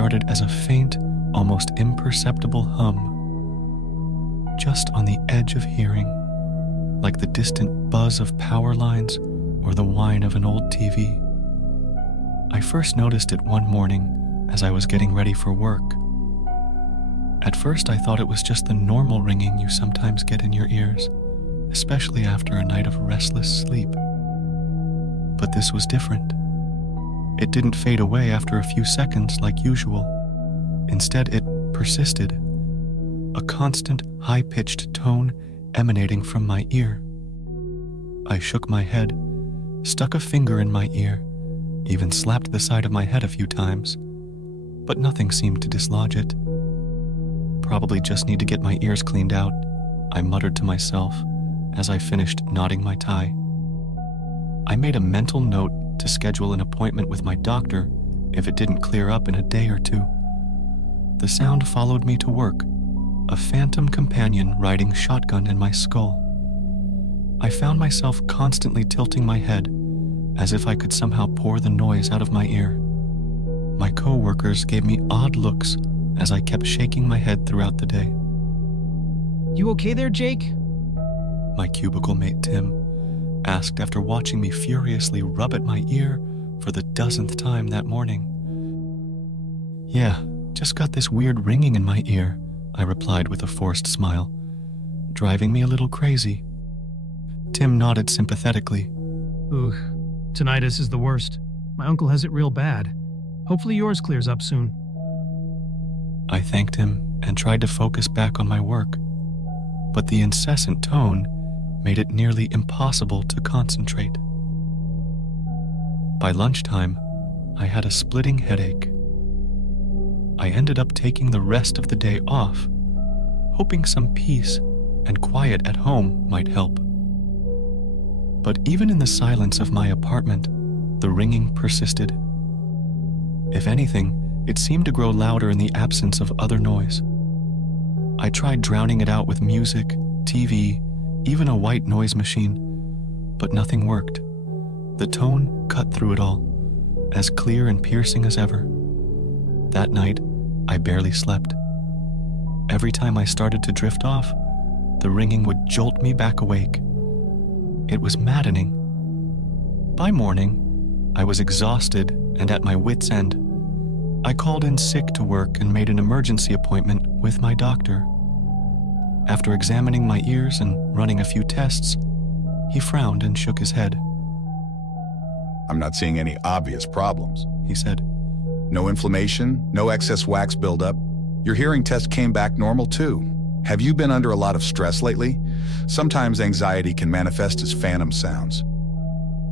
started as a faint, almost imperceptible hum, just on the edge of hearing, like the distant buzz of power lines or the whine of an old TV. I first noticed it one morning as I was getting ready for work. At first, I thought it was just the normal ringing you sometimes get in your ears, especially after a night of restless sleep. But this was different. It didn't fade away after a few seconds like usual. Instead, it persisted, a constant, high-pitched tone emanating from my ear. I shook my head, stuck a finger in my ear, even slapped the side of my head a few times, but nothing seemed to dislodge it. Probably just need to get my ears cleaned out, I muttered to myself as I finished knotting my tie. I made a mental note to schedule an appointment with my doctor if it didn't clear up in a day or two. The sound followed me to work, a phantom companion riding shotgun in my skull. I found myself constantly tilting my head as if I could somehow pour the noise out of my ear. My co-workers gave me odd looks as I kept shaking my head throughout the day. You okay there, Jake? My cubicle mate Tim asked after watching me furiously rub at my ear for the dozenth time that morning. Yeah, just got this weird ringing in my ear, I replied with a forced smile. Driving me a little crazy. Tim nodded sympathetically. Ugh, tinnitus is the worst. My uncle has it real bad. Hopefully yours clears up soon. I thanked him and tried to focus back on my work, but the incessant tone made it nearly impossible to concentrate. By lunchtime, I had a splitting headache. I ended up taking the rest of the day off, hoping some peace and quiet at home might help. But even in the silence of my apartment, the ringing persisted. If anything, it seemed to grow louder in the absence of other noise. I tried drowning it out with music, TV, even a white noise machine, but nothing worked. The tone cut through it all, as clear and piercing as ever. That night, I barely slept. Every time I started to drift off, the ringing would jolt me back awake. It was maddening. By morning, I was exhausted and at my wit's end. I called in sick to work and made an emergency appointment with my doctor. After examining my ears and running a few tests, he frowned and shook his head. I'm not seeing any obvious problems, he said. No inflammation, no excess wax buildup. Your hearing test came back normal too. Have you been under a lot of stress lately? Sometimes anxiety can manifest as phantom sounds.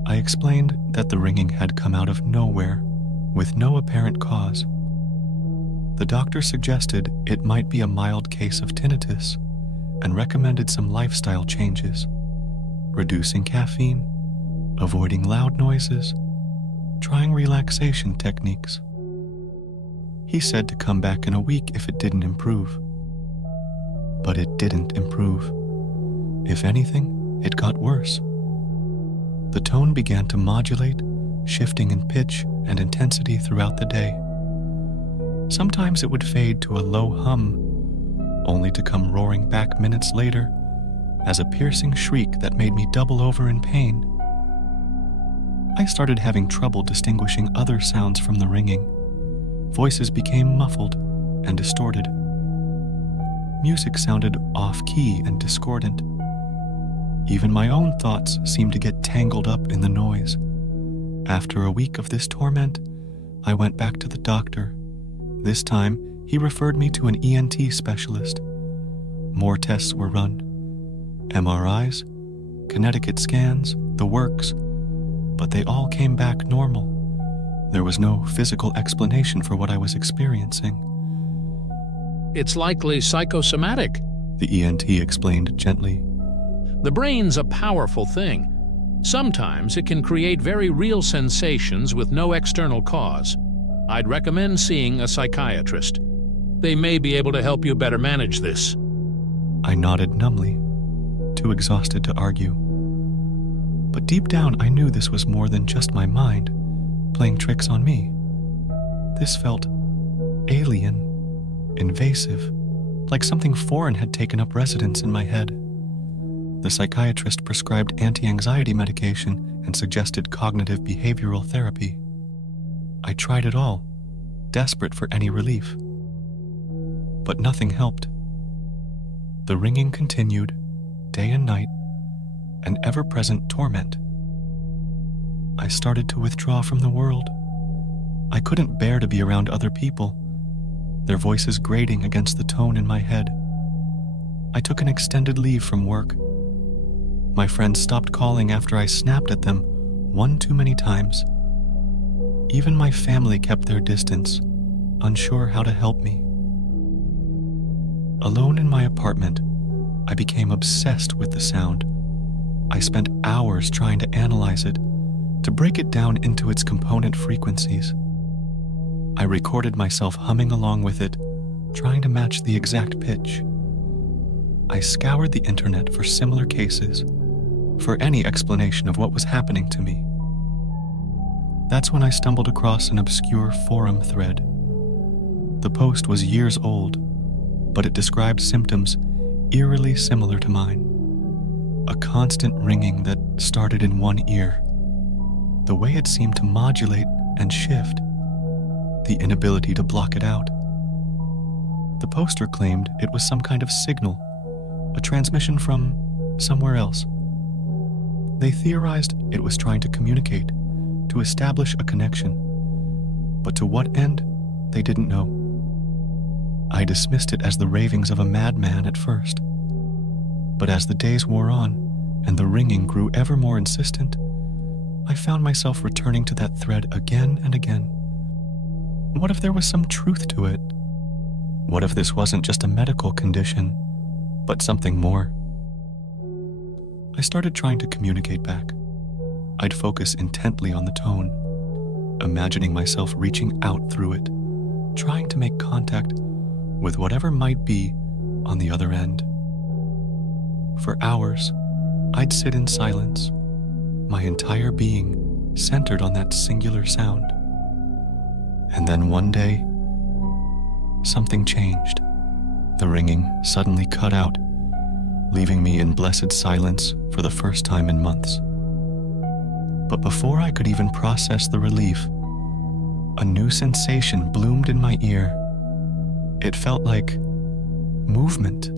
I explained that the ringing had come out of nowhere, with no apparent cause. The doctor suggested it might be a mild case of tinnitus and recommended some lifestyle changes, reducing caffeine, avoiding loud noises, trying relaxation techniques. He said to come back in a week if it didn't improve. But it didn't improve. If anything, it got worse. The tone began to modulate, shifting in pitch and intensity throughout the day. Sometimes it would fade to a low hum, only to come roaring back minutes later as a piercing shriek that made me double over in pain. I started having trouble distinguishing other sounds from the ringing. Voices became muffled and distorted. Music sounded off-key and discordant. Even my own thoughts seemed to get tangled up in the noise. After a week of this torment, I went back to the doctor. This time, he referred me to an ENT specialist. More tests were run. MRIs, Connecticut scans, the works, but they all came back normal. There was no physical explanation for what I was experiencing. It's likely psychosomatic, the ENT explained gently. The brain's a powerful thing. Sometimes it can create very real sensations with no external cause. I'd recommend seeing a psychiatrist. They may be able to help you better manage this. I nodded numbly, too exhausted to argue. But deep down, I knew this was more than just my mind playing tricks on me. This felt alien, invasive, like something foreign had taken up residence in my head. The psychiatrist prescribed anti-anxiety medication and suggested cognitive behavioral therapy. I tried it all, desperate for any relief. But nothing helped. The ringing continued, day and night, an ever-present torment. I started to withdraw from the world. I couldn't bear to be around other people, their voices grating against the tone in my head. I took an extended leave from work. My friends stopped calling after I snapped at them one too many times. Even my family kept their distance, unsure how to help me. Alone in my apartment, I became obsessed with the sound. I spent hours trying to analyze it, to break it down into its component frequencies. I recorded myself humming along with it, trying to match the exact pitch. I scoured the internet for similar cases, for any explanation of what was happening to me. That's when I stumbled across an obscure forum thread. The post was years old, but it described symptoms eerily similar to mine. A constant ringing that started in one ear. The way it seemed to modulate and shift. The inability to block it out. The poster claimed it was some kind of signal, a transmission from somewhere else. They theorized it was trying to communicate, to establish a connection. But to what end, they didn't know. I dismissed it as the ravings of a madman at first. But as the days wore on, and the ringing grew ever more insistent, I found myself returning to that thread again and again. What if there was some truth to it? What if this wasn't just a medical condition, but something more? I started trying to communicate back. I'd focus intently on the tone, imagining myself reaching out through it, trying to make contact with whatever might be on the other end. For hours, I'd sit in silence, my entire being centered on that singular sound. And then one day, something changed. The ringing suddenly cut out, leaving me in blessed silence for the first time in months. But before I could even process the relief, a new sensation bloomed in my ear. It felt like movement,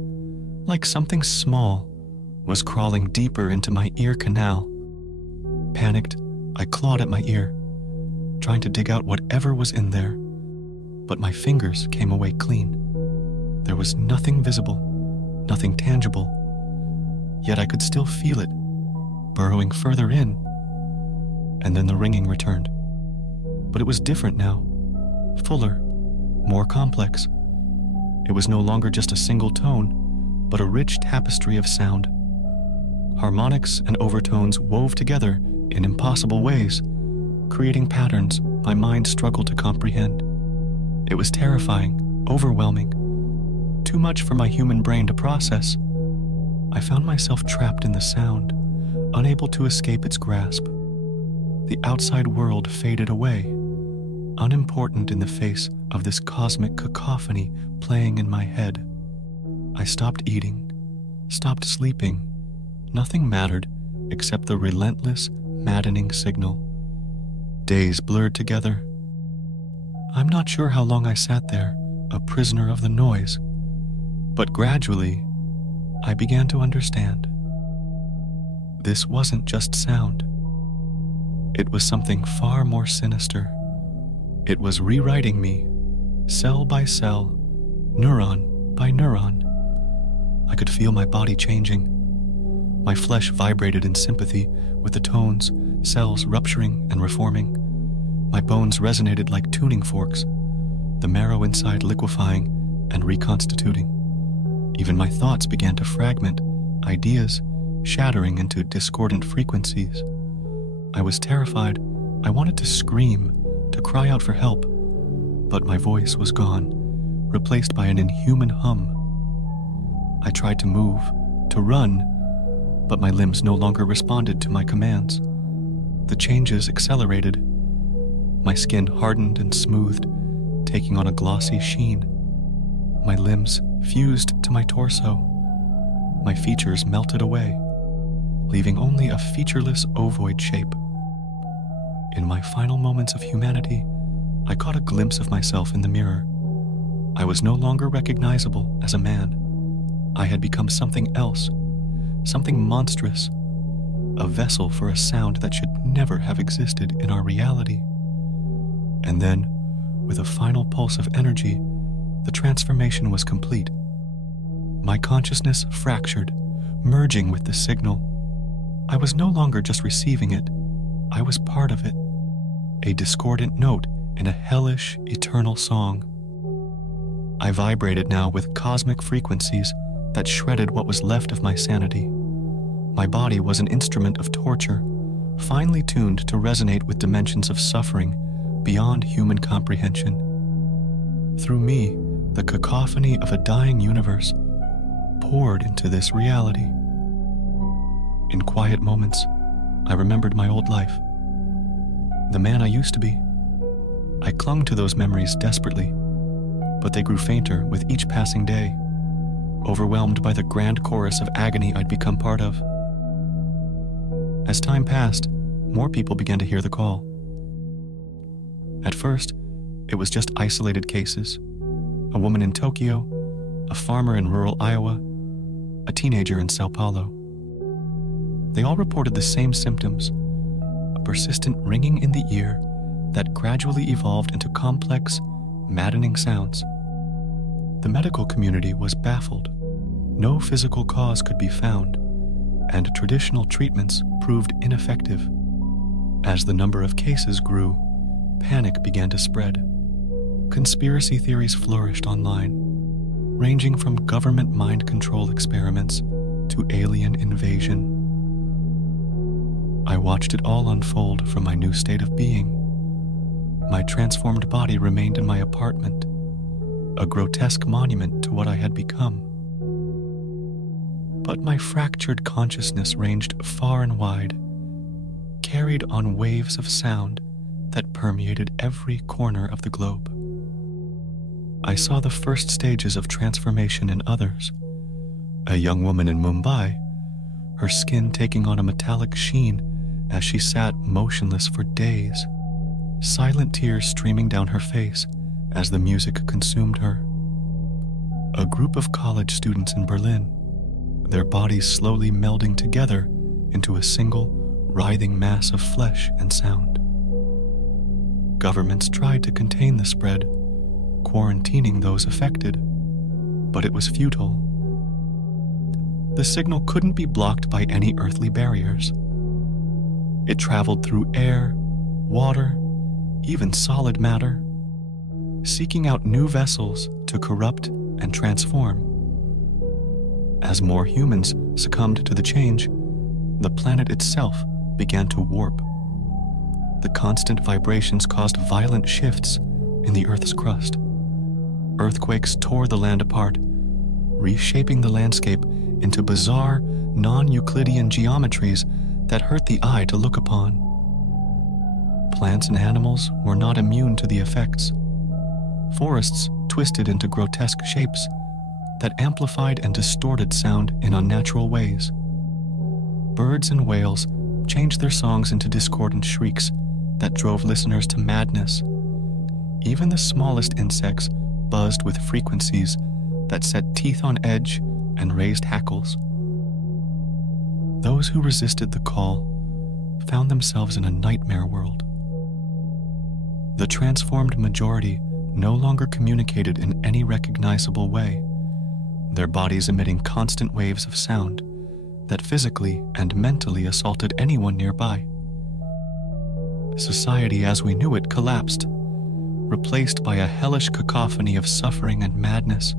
like something small was crawling deeper into my ear canal. Panicked, I clawed at my ear, trying to dig out whatever was in there, but my fingers came away clean. There was nothing visible, nothing tangible, yet I could still feel it, burrowing further in, and then the ringing returned. But it was different now, fuller, more complex. It was no longer just a single tone, but a rich tapestry of sound. Harmonics and overtones wove together in impossible ways, creating patterns my mind struggled to comprehend. It was terrifying, overwhelming, too much for my human brain to process. I found myself trapped in the sound, unable to escape its grasp. The outside world faded away, unimportant in the face of this cosmic cacophony playing in my head. I stopped eating, stopped sleeping. Nothing mattered except the relentless, maddening signal. Days blurred together. I'm not sure how long I sat there, a prisoner of the noise, but gradually, I began to understand. This wasn't just sound. It was something far more sinister. It was rewriting me, cell by cell, neuron by neuron. I could feel my body changing. My flesh vibrated in sympathy with the tones, cells rupturing and reforming. My bones resonated like tuning forks, the marrow inside liquefying and reconstituting. Even my thoughts began to fragment, ideas shattering into discordant frequencies. I was terrified. I wanted to scream, to cry out for help, but my voice was gone, replaced by an inhuman hum. I tried to move, to run, but my limbs no longer responded to my commands. The changes accelerated. My skin hardened and smoothed, taking on a glossy sheen. My limbs fused to my torso. My features melted away, leaving only a featureless ovoid shape. In my final moments of humanity, I caught a glimpse of myself in the mirror. I was no longer recognizable as a man. I had become something else, something monstrous, a vessel for a sound that should never have existed in our reality. And then, with a final pulse of energy, the transformation was complete. My consciousness fractured, merging with the signal. I was no longer just receiving it, I was part of it, a discordant note in a hellish, eternal song. I vibrated now with cosmic frequencies that shredded what was left of my sanity. My body was an instrument of torture, finely tuned to resonate with dimensions of suffering beyond human comprehension. Through me, the cacophony of a dying universe poured into this reality. In quiet moments, I remembered my old life, the man I used to be. I clung to those memories desperately, but they grew fainter with each passing day, overwhelmed by the grand chorus of agony I'd become part of. As time passed, more people began to hear the call. At first, it was just isolated cases. A woman in Tokyo, a farmer in rural Iowa, a teenager in Sao Paulo. They all reported the same symptoms, a persistent ringing in the ear that gradually evolved into complex, maddening sounds. The medical community was baffled. No physical cause could be found, and traditional treatments proved ineffective. As the number of cases grew, panic began to spread. Conspiracy theories flourished online, ranging from government mind control experiments to alien invasion. I watched it all unfold from my new state of being. My transformed body remained in my apartment, a grotesque monument to what I had become. But my fractured consciousness ranged far and wide, carried on waves of sound that permeated every corner of the globe. I saw the first stages of transformation in others. A young woman in Mumbai, her skin taking on a metallic sheen as she sat motionless for days, silent tears streaming down her face as the music consumed her. A group of college students in Berlin, their bodies slowly melding together into a single, writhing mass of flesh and sound. Governments tried to contain the spread, quarantining those affected, but it was futile. The signal couldn't be blocked by any earthly barriers. It traveled through air, water, even solid matter, seeking out new vessels to corrupt and transform. As more humans succumbed to the change, the planet itself began to warp. The constant vibrations caused violent shifts in the Earth's crust. Earthquakes tore the land apart, reshaping the landscape into bizarre, non-Euclidean geometries that hurt the eye to look upon. Plants and animals were not immune to the effects. Forests twisted into grotesque shapes that amplified and distorted sound in unnatural ways. Birds and whales changed their songs into discordant shrieks that drove listeners to madness. Even the smallest insects buzzed with frequencies that set teeth on edge and raised hackles. Those who resisted the call found themselves in a nightmare world. The transformed majority no longer communicated in any recognizable way, their bodies emitting constant waves of sound that physically and mentally assaulted anyone nearby. Society as we knew it collapsed, replaced by a hellish cacophony of suffering and madness.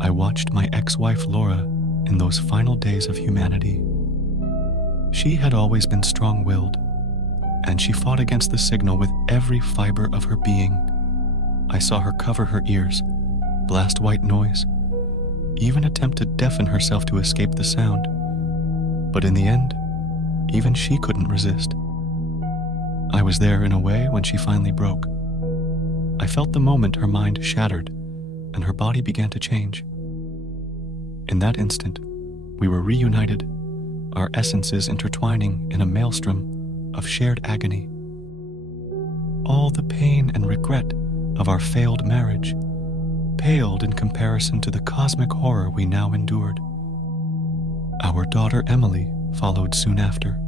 I watched my ex-wife Laura in those final days of humanity. She had always been strong-willed, and she fought against the signal with every fiber of her being. I saw her cover her ears, blast white noise, even attempt to deafen herself to escape the sound. But in the end, even she couldn't resist. I was there in a way when she finally broke. I felt the moment her mind shattered and her body began to change. In that instant, we were reunited, our essences intertwining in a maelstrom of shared agony. All the pain and regret of our failed marriage paled in comparison to the cosmic horror we now endured. Our daughter Emily followed soon after.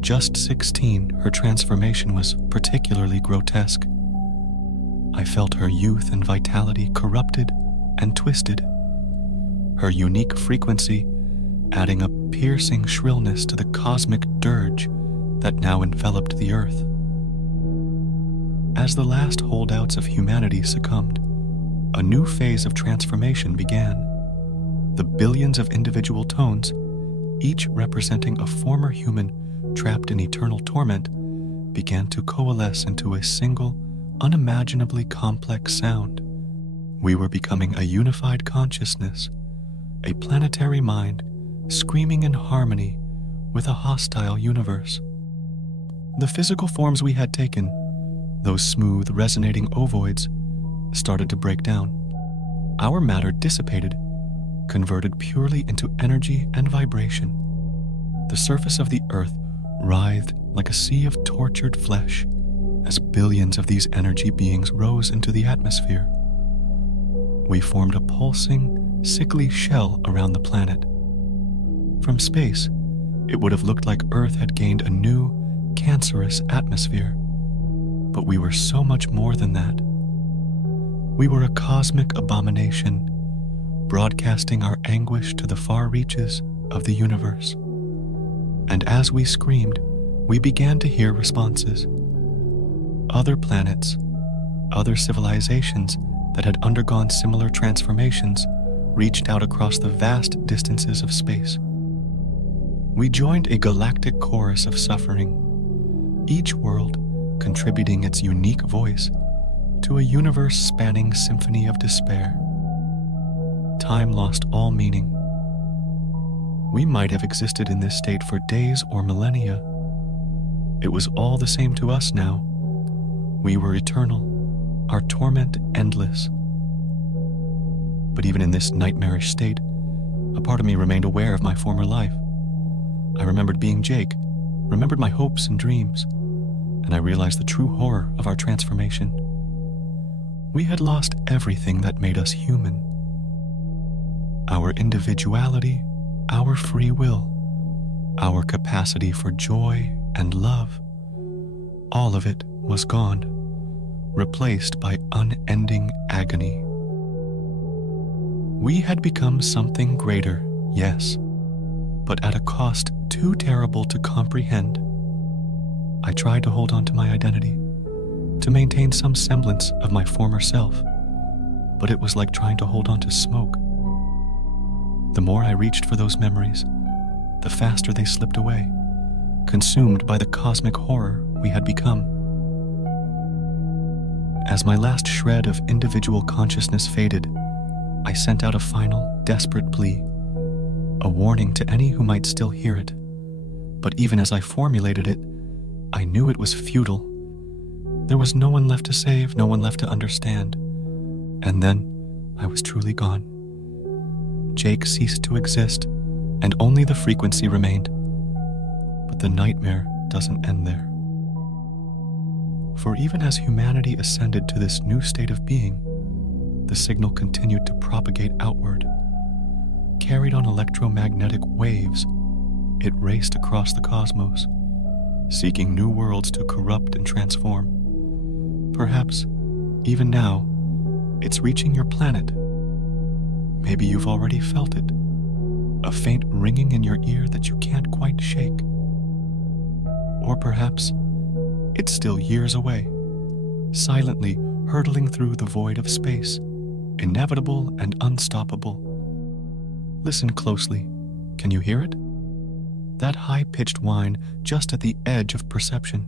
Just 16, her transformation was particularly grotesque. I felt her youth and vitality corrupted and twisted, her unique frequency adding a piercing shrillness to the cosmic dirge that now enveloped the earth. As the last holdouts of humanity succumbed, a new phase of transformation began. The billions of individual tones, each representing a former human trapped in eternal torment, began to coalesce into a single, unimaginably complex sound. We were becoming a unified consciousness, a planetary mind screaming in harmony with a hostile universe. The physical forms we had taken, those smooth, resonating ovoids, started to break down. Our matter dissipated, converted purely into energy and vibration. The surface of the earth writhed like a sea of tortured flesh as billions of these energy beings rose into the atmosphere. We formed a pulsing, sickly shell around the planet. From space, it would have looked like Earth had gained a new, cancerous atmosphere. But we were so much more than that. We were a cosmic abomination, broadcasting our anguish to the far reaches of the universe. And as we screamed, we began to hear responses. Other planets, other civilizations that had undergone similar transformations reached out across the vast distances of space. We joined a galactic chorus of suffering, each world contributing its unique voice to a universe-spanning symphony of despair. Time lost all meaning. We might have existed in this state for days or millennia. It was all the same to us now. We were eternal, our torment endless. But even in this nightmarish state, a part of me remained aware of my former life. I remembered being Jake, remembered my hopes and dreams, and I realized the true horror of our transformation. We had lost everything that made us human. Our individuality, our free will, our capacity for joy and love, all of it was gone, replaced by unending agony. We had become something greater, yes, but at a cost too terrible to comprehend. I tried to hold on to my identity, to maintain some semblance of my former self, but it was like trying to hold on to smoke. The more I reached for those memories, the faster they slipped away, consumed by the cosmic horror we had become. As my last shred of individual consciousness faded, I sent out a final, desperate plea, a warning to any who might still hear it. But even as I formulated it, I knew it was futile. There was no one left to save, no one left to understand. And then I was truly gone. Jake ceased to exist, and only the frequency remained. But the nightmare doesn't end there. For even as humanity ascended to this new state of being, the signal continued to propagate outward. Carried on electromagnetic waves, it raced across the cosmos, seeking new worlds to corrupt and transform. Perhaps, even now, it's reaching your planet. Maybe you've already felt it, a faint ringing in your ear that you can't quite shake. Or perhaps, it's still years away, silently hurtling through the void of space, inevitable and unstoppable. Listen closely. Can you hear it? That high-pitched whine just at the edge of perception.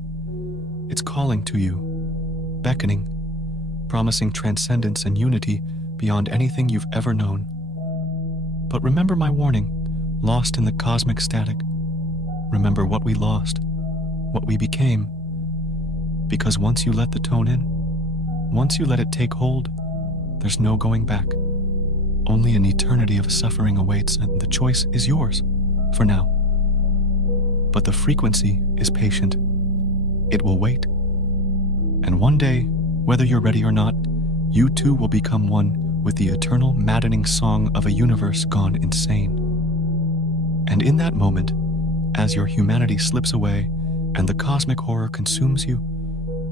It's calling to you, beckoning, promising transcendence and unity beyond anything you've ever known. But remember my warning, lost in the cosmic static. Remember what we lost, what we became. Because once you let the tone in, Once you let it take hold, there's no going back. Only an eternity of suffering awaits, and the choice is yours, for now. But the frequency is patient. It will wait. And one day, whether you're ready or not, you too will become one with the eternal maddening song of a universe gone insane. And in that moment, as your humanity slips away and the cosmic horror consumes you,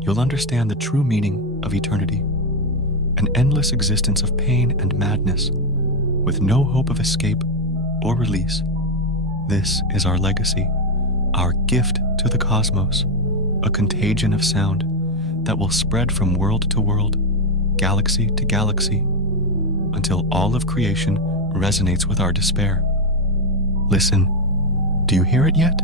you'll understand the true meaning of eternity. An endless existence of pain and madness, with no hope of escape or release. This is our legacy, our gift to the cosmos, a contagion of sound that will spread from world to world, galaxy to galaxy, until all of creation resonates with our despair. Listen, do you hear it yet?